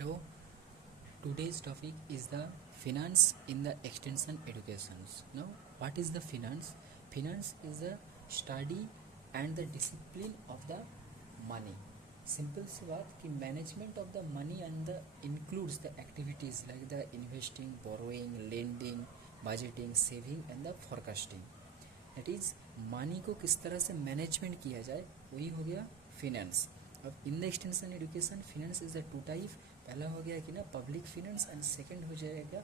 Hello, today's topic is the finance in the extension educations. Now, what is the finance? Finance is a study and the discipline of the money. Simple सी बात कि management of the money and the includes the activities like the investing, borrowing, lending, budgeting, saving and the forecasting. That is money को किस तरह से management किया जाए वही हो गया finance. अब in the extension education finance is the two type. पहला हो गया कि ना पब्लिक फिनेंस एंड सेकंड हो जाएगा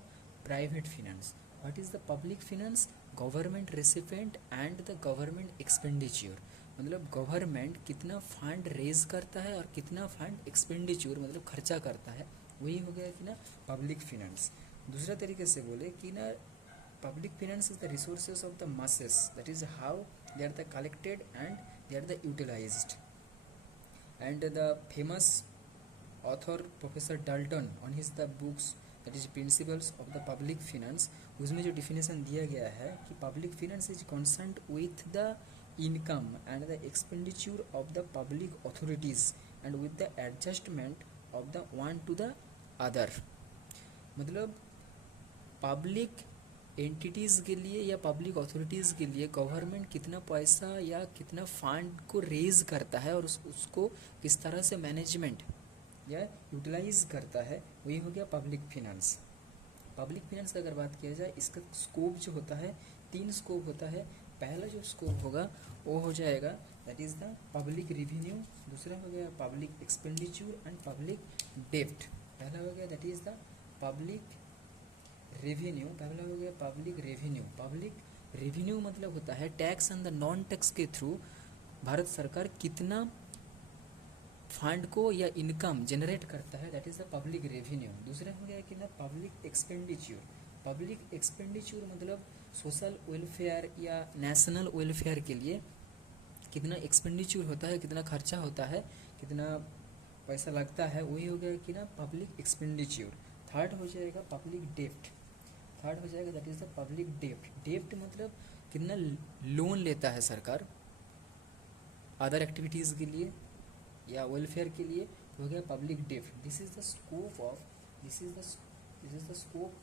private finance. What is the public finance? Government recipient and the government expenditure. मतलब गवर्नमेंट कितना फंड रेज करता है और कितना फंड एक्सपेंडिचर मतलब खर्चा करता है वही हो गया कि ना पब्लिक फिनेंस. दूसरा तरीके से बोले कि ना public finance is the resources of the masses, that is how they are the collected and they are the utilized. And the famous author Professor Dalton on his the books that is Principles of the Public Finance, उसमें जो definition दिया गया है कि public finance is concerned with the income and the expenditure of the public authorities and with the adjustment of the one to the other. मतलब public entities के लिए या पब्लिक अथॉरिटीज़ के लिए गवर्नमेंट कितना पैसा या कितना फंड को रेज करता है और उसको किस तरह से मैनेजमेंट या यूटिलाइज करता है वही हो गया पब्लिक फिनेंस. पब्लिक फिनेंस की अगर बात किया जाए इसका स्कोप जो होता है 3 स्कोप होता है. पहला जो स्कोप होगा वो हो जाएगा that is the public revenue. दूसरा हो गया पब्लिक एक्सपेंडिचर एंड पब्लिक डेप्ट. पहला हो गया that is the public revenue. पहला हो गया पब्लिक रेवेन्यू. पब्लिक रेवेन्यू मतलब होता है tax and the non tax के थ्रू भारत सरकार कितना फंड को या इनकम जनरेट करता है, that is the public revenue. दूसरा हो गया कि ना पब्लिक एक्सपेंडिचर. पब्लिक एक्सपेंडिचर मतलब सोशल वेलफेयर या नेशनल वेलफेयर के लिए कितना एक्सपेंडिचर होता है, कितना खर्चा होता है, कितना पैसा लगता है वही हो गया कि ना पब्लिक एक्सपेंडिचर. थर्ड हो जाएगा पब्लिक डेप्ट. थर्ड हो जाएगा दैट इज़ द पब्लिक डेप्ट. डेप्ट मतलब कितना लोन लेता है सरकार अदर एक्टिविटीज़ के लिए या वेलफेयर के लिए हो गया पब्लिक डेप्ट. This is the scope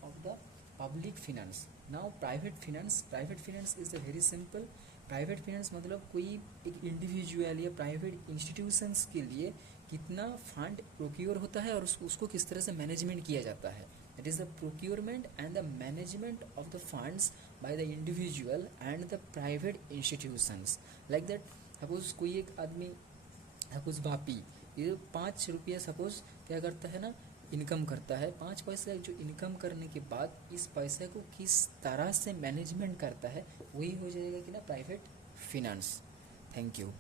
of the public finance. Now private finance. Private finance is the very simple. Private finance मतलब कोई एक इंडिविजुअल या प्राइवेट इंस्टीट्यूशंस के लिए कितना फंड प्रोक्योर होता है और उसको किस तरह से मैनेजमेंट किया जाता है. That is the procurement and the management of the funds by the individual and the private institutions. Like that, suppose कोई एक आदमी सपोज भापी ये 5 रुपया सपोज क्या करता है ना इनकम करता है. 5 पैसा जो इनकम करने के बाद इस पैसे को किस तरह से मैनेजमेंट करता है वही हो जाएगा कि ना प्राइवेट फिनेंस. Thank you.